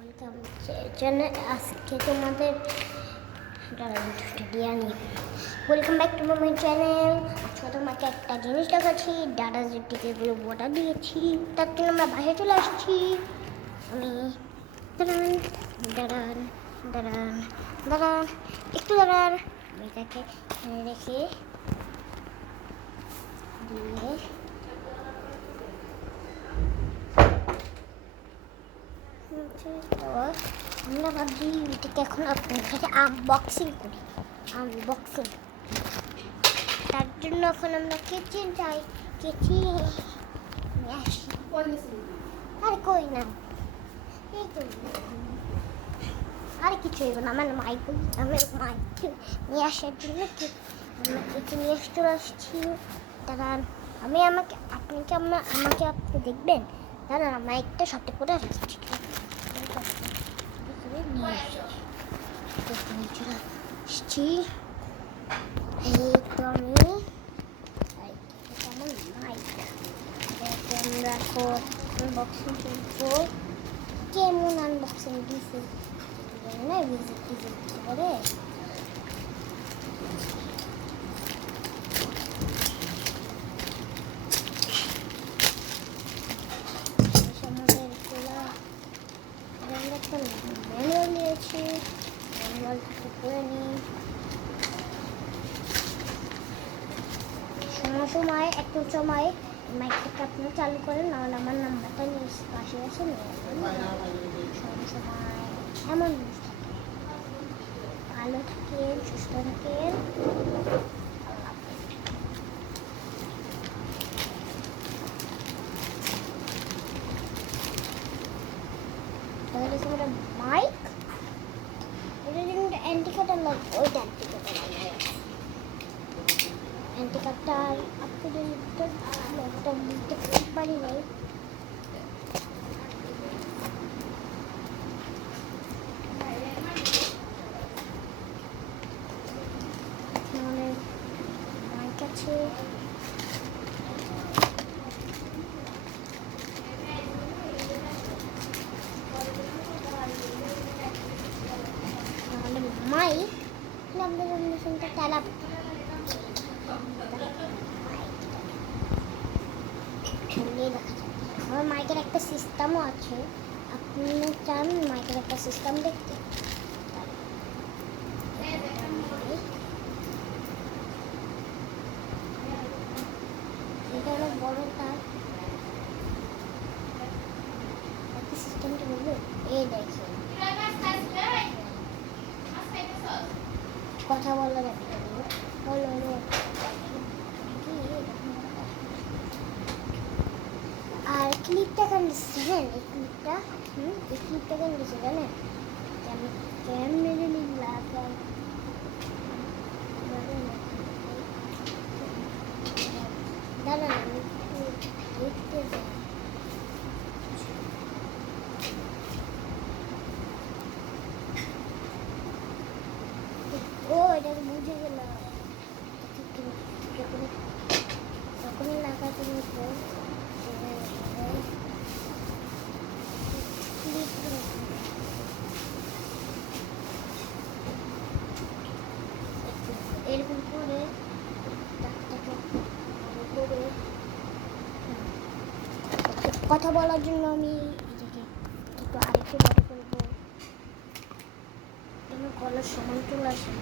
Welcome channel. আজকে তোমাদের welcome back to my channel. আজকে তোমাকে একটা জিনিস দেখাচ্ছি। ডাটা টিকেগুলো বটা দিয়েছি, তার জন্য আমরা বাইরে চলে আসছি। আমি দাঁড়ান দাঁড়ান দাঁড়ান দাঁড়ান একটু দাঁড়ান। আমি এটাকে রেখে দিয়ে আমরা ভাবছি এটাকে এখন আপনার কাছে আনবক্সিং করি। তার জন্য এখন আমরা কিচেন যাই। কিচেন আসি। আরে কই না, এই তো আরে কিছু হইব না। আমার মাইক নিয়ে আসার জন্য আমরা কিচেন নিয়ে চলে আসছি। দাঁড়ান আপনি দেখবেন। দাঁড়ান মাইকটা সাথে করে আসছি। এই তো আমি আমার মাইক আমরা আনবক্সিং করবো। কেমন আনবক্সিং দিয়েছে না ভিজিট করে। ম্যানুয়াল নিয়েছি, ম্যানুয়াল থেকে করে নিই। সময় একটু সময় মাইকটাকে আপনি চালু করেন, নাহলে আমার নাম্বারটা নিয়ে পাশে আছে সময় এমন জিনিস থাকে। ভালো থাকেন, সুস্থ থাকেন। তাহলে তোমরা মাইক এটা জন্য অ্যান্টি কাটার লাগবে। ওইটা অ্যান্টি কাটার আপনাদের একটা বুঝতে পারি নাই। মাইক আছে, মাইক আপনাদের চালাব। আমার মাইকের একটা সিস্টেমও আছে। আপনি চান মাইকের একটা সিস্টেম দেখতে? এটা হলো বড় তার সিস্টেমটা বলবো। এই দেখে কথা বলা যাবে। আর ক্লিপটা কেন দিচ্ছে? হ্যাঁ এই ক্লিপটা কেন দিচ্ছে জানেন? আমি ক্যামেরে নিলাম। দাঁড়ান আমি দেখতে যাই। ও এটাকে বুঝে গেলাম। তখনই লাগাতে হতো। এরকম করে কথা বলার জন্য আমি এটাকে একটু আরেকটু বড় করবো। আমার গলার সময় চলে আসে।